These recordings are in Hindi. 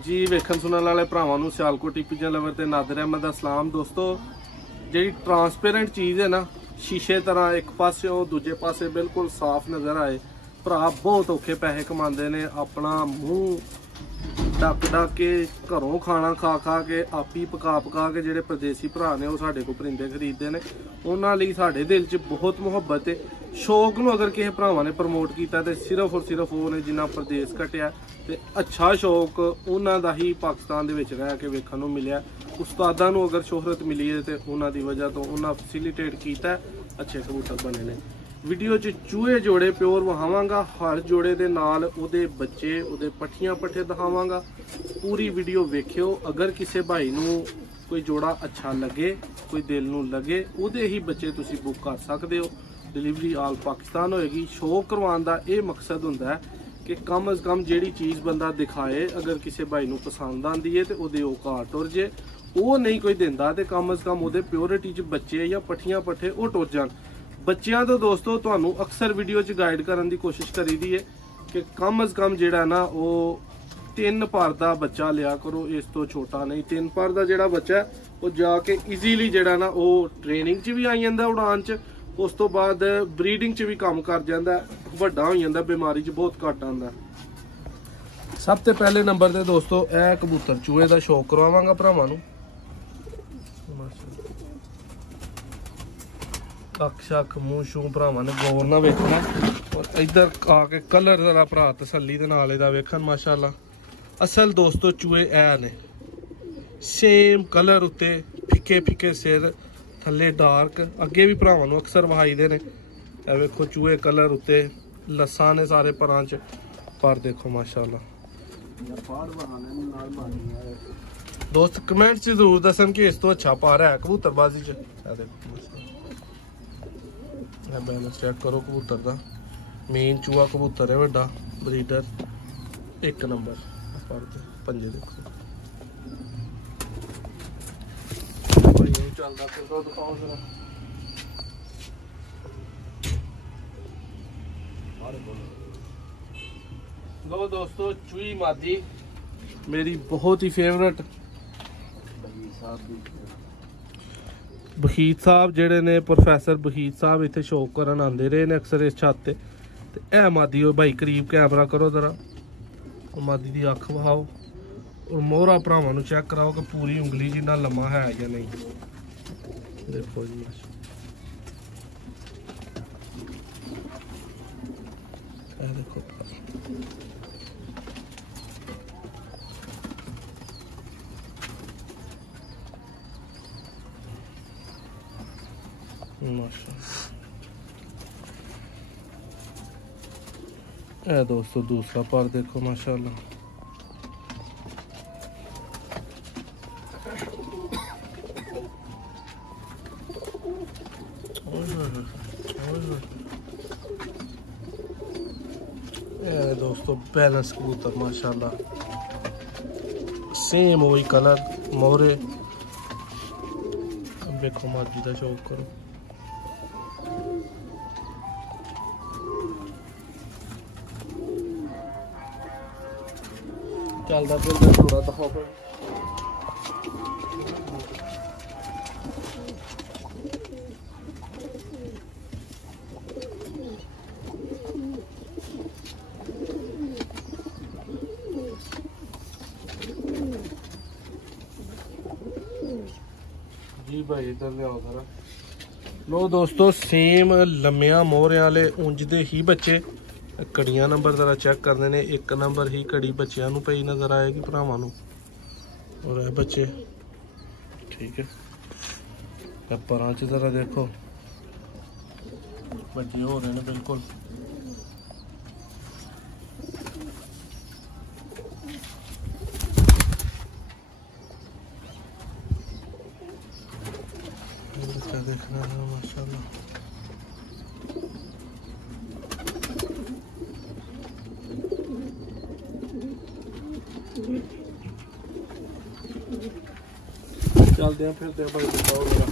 जी वेखन सुनने वाले भरावां नूं सियालकोट पिजन लवर ते नादिर अहमद दा सलाम। दोस्तों जी ट्रांसपेरेंट चीज़ है ना, शीशे तरह एक पासे दूजे पासे बिल्कुल साफ नज़र आए। भरा बहुत औखे पैसे कमाते हैं, अपना मूँह डक डक के घरों खाना खा खा के आप ही पका पका के ਜਿਹੜੇ परदेसी भरा ने साढ़े को परिंदे खरीदते हैं। उन्होंने लिए साढ़े दिल च बहुत मुहब्बत है। शौक नूं अगर किसी भरावां ने प्रमोट किया तो सिर्फ और सिर्फ वो ने जिन्ना परदेस कटिया ते अच्छा शौक उन्हों का ही पाकिस्तान दे विच रह के वेखण नूं मिलिया। उस्तादां नूं अगर शोहरत मिली है तो उन्हों की वजह तो उन्होंने फैसिलिटेट किया अच्छे कबूतर बने ने। वीडियो च चूहे जोड़े प्योर वहावांगा, हर जोड़े दे नाल उहदे बच्चे उहदे पट्ठियां पट्ठे दिखावांगा। पूरी वीडियो वेखियो। अगर किसी भाई नूं कोई जोड़ा अच्छा लगे, कोई दिल नूं लगे, उहदे ही बच्चे तुसीं बुक कर सकते हो। डिलीवरी आल पाकिस्तान होएगी। शौक करवाउण दा इह मकसद हुंदा है कि कम अज़ कम जिहड़ी चीज़ बंदा दिखाए अगर किसी भाई नूं पसंद आंदी है तो उहदे औकात टुर जे। वो नहीं कोई दिंदा ते कम अज़ कम उहदे प्योरिटी च बच्चे या पट्ठियां पट्ठे वो टुर जाण। बच्चों तो दोस्तों तुहानू अक्सर वीडियो च गाइड करने की कोशिश करी दी है कि कम अज़ कम जिहड़ा ना वो 3 पर का बच्चा लिया करो, इस तो छोटा नहीं। 3 पर का जिहड़ा बच्चा है वो जाके ईजीली जिहड़ा ना वो ट्रेनिंग च भी आई जाता उड़ान च, उस तो बाद ब्रीडिंग च भी काम कर जाता, वड्डा हो जाता, बीमारी च बहुत घट आता। सब तो पहले नंबर ते दोस्तों यह कबूतर चूहे का शौक करवावांगा भरावां नूं। अख शक मूँह शूह भरावां ने गौर ना वेखना। और इधर आके कलर जरा भरा तसल्ली दे नाल इहदा वेखन माशाअल्लाह। असल दोस्तों चूहे ऐ ने सेम कलर उत्ते फिके फिके सिर थल्ले डार्क। अगे भी भरावां नूं अक्सर वहाई दे ने। ए वेखो चूहे कलर उत्ते लस्सां ने सारे परां च, पर देखो माशाअल्लाह। दोस्त कमेंट च जरूर दसन कि इस तो अच्छा पर है कबूतरबाजी च। देखो बैलेंस चेक करो कबूतर का। मेन चूहा कबूतर है बड़ा ब्रीडर 1 नंबर। पंजे देखो चलता फिर दिखाओ जरा। लो दोस्तों चूही मादी मेरी बहुत ही फेवरेट। बखीत साहब जेडे ने प्रोफैसर बखीत साहब इतने शौक करन आते रहे ने अक्सर इस छत ते। ए मादी हो भाई करीब कैमरा करो जरा, मादी की अख वहाओ और मोहरा भरावां नूं चेक कराओ कि पूरी उंगली जिन्ना लम्मा है या नहीं। देखो जी देखो माशाअल्लाह। दोस्तों दूसरा पर देखो माशाअल्लाह। दोस्तों बैलेंस कबूतर माशाअल्लाह, सेम वही कलर मोहरे। देखो मादी का शौक करो। चलता फिर थोड़ा दफा पर जी भाई इधर ले आओ जरा। लो दोस्तों सेम लम्मिया मोहरे वाले ऊंज दे ही बच्चे। कड़ियां नंबर जरा चेक करने ने 1 नंबर ही कड़ी बच्चों नूं पई नज़र आएगी भरावां नूं। और ये बच्चे ठीक है। परां च जरा देखो बच्चे हो रहे हैं बिल्कुल। देखना है माशाल्लाह। चलते हैं फिर भाई बताओ जरा।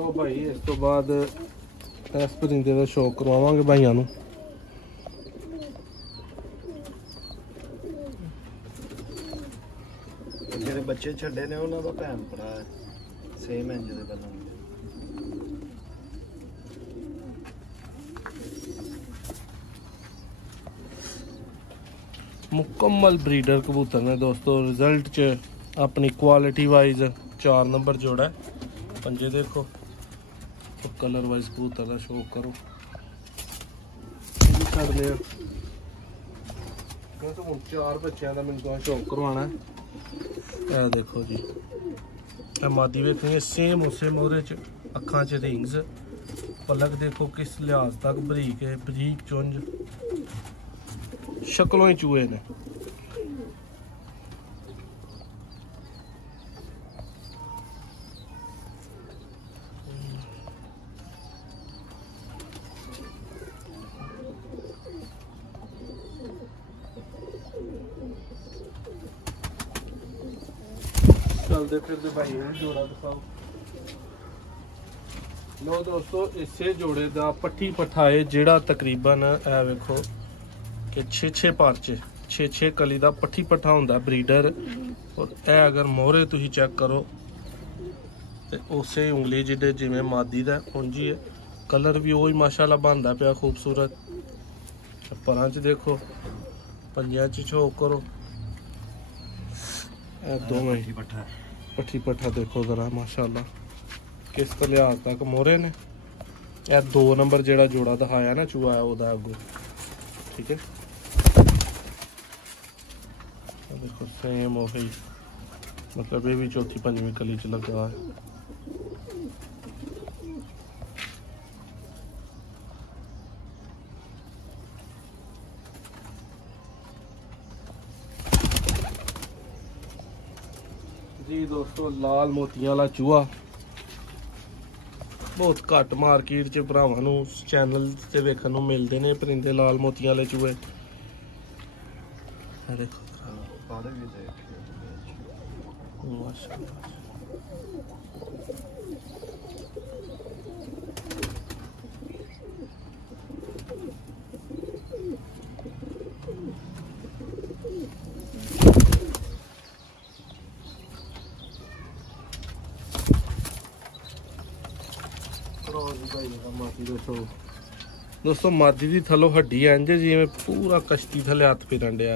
लो भाई इस तो बाद इस परिंदे का शौक करवावांगे भाइयों नूं। ਜਿਹੜੇ ਬੱਚੇ ਛੱਡੇ ਨੇ ਉਹਨਾਂ ਦਾ ਭੈਣ ਭਰਾ ਹੈ ਸੇਮ ਇੰਜ ਦੇ ਪਹਿਲਾਂ मुकम्मल ब्रीडर कबूतर ने दोस्तों। रिजल्ट च अपनी क्वालिटी वाइज 4 नंबर जोड़ा है। पंजे देखो तो कलर वाइज कबूतर का शौक करो छड़ने तो हम 4 बच्चों का मैंने शौक करवाना है। यह देखो जी मादी वेखनी है सेम उसे मोहरे च अखा च रिंग्स पलक देखो किस लिहाज तक बरीक है बरीक चुंज शक्लों ही चूहे ने। चलते फिरते भाई जोड़ा दिखाओ। लो दोस्तों इसे जोड़े का पट्ठी पट्ठा है जेड़ा तकरीबन है वेखो कि 6-6 पार्चे 6-6 कली का पट्ठी पट्ठा होंदा ब्रीडर। और ए अगर मोहरे तुसी चेक करो तो उस उंगली जिडे जिमें मादी का उंज ही है। कलर भी वही माशाल्लाह बनता पिया खूबसूरत। परां च देखो पंजियां च शौक करो दोवें पट्ठी पट्ठा देखो जरा माशाल्लाह किस लिहाज तक मोहरे ने। यह 2 नंबर जेड़ा जोड़ा दिखाया ना चूहा है ओदा अगो ठीक है। देखो सेम हो गई मतलब ये भी चौथी पंजवीं कली च लगा है। जी दोस्तों लाल मोतियां वाला चूहा बहुत घट मार्केट च भरावां नूं चैनल ते वेखण नूं मिलदे ने परिंदे लाल मोतियां वाले चूहे। देखो माशाल्लाह दोस्तों मादी की थलो हड्डी इंज जिवें पूरा कश्ती थले हथ फिरन दिया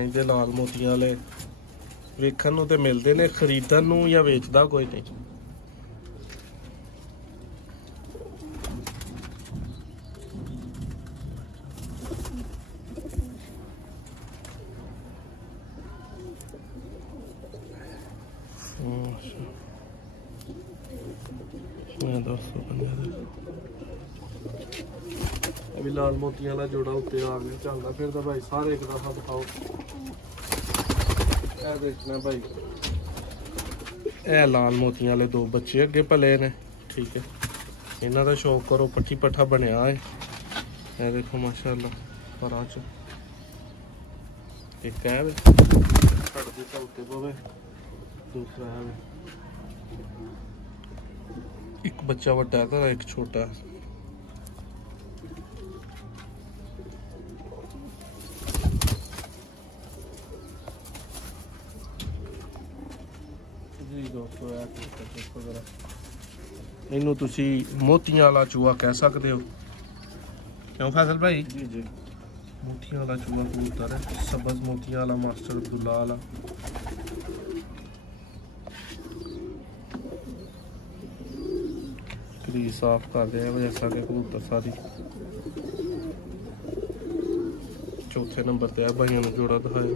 इंज लाल मोतियां वाले वेखण नूं ते मिलदे ने खरीदण नूं या वेचदा कोई नहीं। दोस्तों अभी लाल मोतियां वाला जोड़ा उत्ते आ गया चलता फिर तो भाई सारे एक दफा दिखाओ। ए देखना भाई ए लाल मोतियां वाले 2 बच्चे अगे भले ने ठीक है। इन्हां दा शौक करो पट्ठी पट्ठा बनया है। ए देखो माशाल्लाह परां च एक है छड़दी चलते पवे दूसरा है एक बच्चा वड्डा था एक छोटा। जी दोस्तों देखो जरा इनू तुसी मोतियां वाला चूहा कह सकते हो क्यों फैसल भाई? जी जी मोतियां वाला चूहा कबूतर है सबज मोतियां वाला मास्टर अब्दुल्ला वाला। साफ कर दिया जैसा कि कबूतर सारी। चौथे नंबर पे भाइयों ने जोड़ा दिखाया।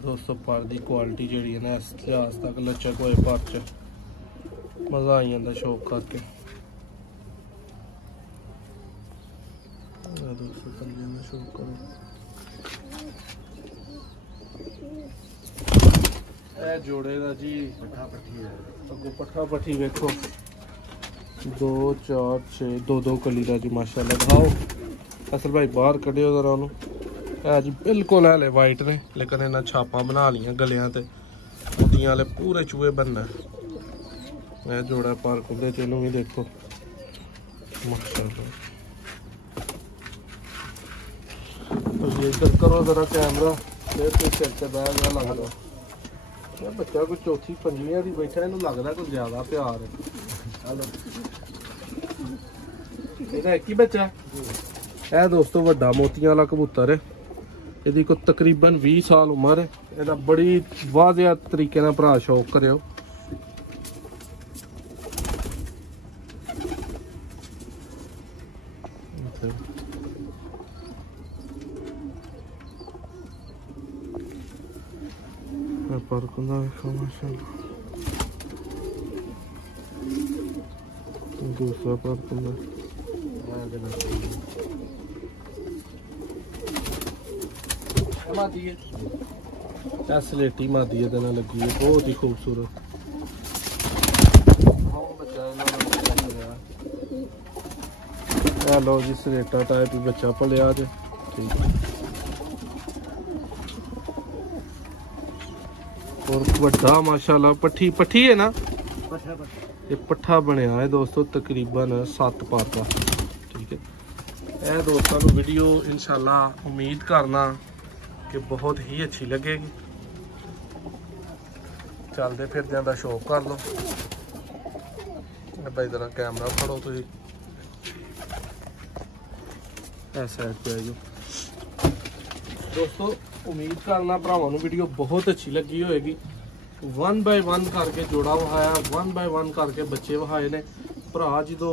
दोस्तों पर दी क्वालिटी जी है ना इस लिहाज तक लचक होए पर च मज़ा आई जाता शौक करके। शौक करो जोड़े का जी पट्ठा पट्ठी है अगो पट्ठा पट्ठी वेखो 2 4 6 2 कली का जी माशाल्लाह। दिखाओ असल भाई बाहर कढ़ियो जरा उन्होंने है जी बिल्कुल हले वाइट ने लेकिन इन्हें छापा बना लिया गलियां ते मोतियां वाले पूरे चूहे बनना है जोड़ा पार्क दे च भी देखो माशाल्लाह। तो इधर करो जरा कैमरा फिर तो सिर से बह गया लगता यार बच्चा कोई चौथी पंजवीं की बैठा इन्हू लगता कुछ ज्यादा प्यार है। हेलो ਇਹਦਾ ਇੱਕ ਹੀ ਬੱਚਾ ਇਹ ਦੋਸਤੋ ਵੱਡਾ ਮੋਤੀਆਂ ਵਾਲਾ ਕਬੂਤਰ ਹੈ। ਇਹਦੀ ਕੋ ਤਕਰੀਬਨ 20 ਸਾਲ ਉਮਰ ਹੈ। ਇਹਦਾ ਬੜੀ ਵਾਧਿਆ ਤਰੀਕੇ ਨਾਲ ਭਰਾ ਸ਼ੌਕ ਕਰਿਓ। पर कुंदा देखो माशाल्लाह दूसरा पर कुंदा मादी है स्लेटी मादी है देना लगी है बहुत ही खूबसूरत। लो जी स्लेटा टाइप ही बच्चा पलिया जे ठीक है। और बड़ा माशाल्लाह पट्ठी पट्ठी है ना ये पट्ठा बनया है दोस्तों तकरीबन 7 पर का ठीक है। यह दोस्तों को वीडियो इंशाल्लाह उम्मीद करना कि बहुत ही अच्छी लगेगी। चलते फिरदे का शौक कर लो भाई जरा कैमरा फड़ो तुम ऐसा दोस्तों उम्मीद करना भरावां नूं वीडियो बहुत अच्छी लगी होएगी। 1 बाय 1 करके जोड़ा वहाया 1 बाय 1 करके बच्चे वहाए ने भरा जो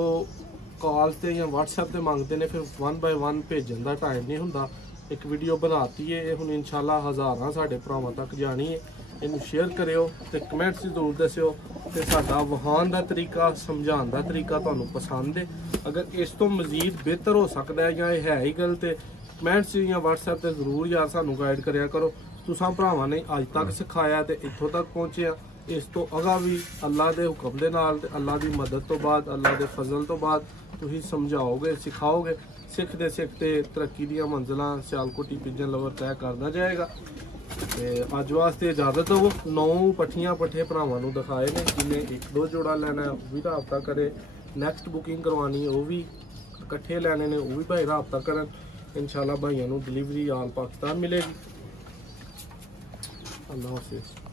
कॉल से या व्हाट्सएप से मंगते हैं फिर 1 बाय 1 भेजन का टाइम नहीं होंदा। एक वीडियो बनाती है हुण इंशाल्लाह हज़ारां साडे भरावां तक जानी है। इनू शेयर करियो ते कमेंट्स जरूर दस्सियो ते साडा वहान का तरीका समझाने का तरीका तुहानूं पसंद है। अगर इस तो मजीद बेहतर हो सकता है या है ही गलत कमेंट्स या व्हाट्सएप से जरूर यार सानू गाइड कराया करो। तुसां भरावां ने अज तक सिखाया तो इत्थों तक पहुँचे इस तो अगा भी अल्लाह के हुक्म दे नाल ते अल्लाह की मदद तो बाद अल्लाह के फजल तो बाद तुसीं समझाओगे सिखाओगे सीखते सीखते तरक्की दी मंजिलां सियालकोटी पिजन लवर तय करना जाएगा। ते अज वास्ते इजाजत हो। 9 पट्ठियां पट्ठे भरावां नूं दिखाए ने जिन्हें 1-2 जोड़ा लेना है वो भी राबता करे। नैक्सट बुकिंग करवानी है वो भी इकट्ठे लेने ने वो भी भाई राबता करन। इंशाल्लाह भाइयों नूं डिलीवरी आल पाकिस्तान मिलेगी। अल्लाह हाफिज़।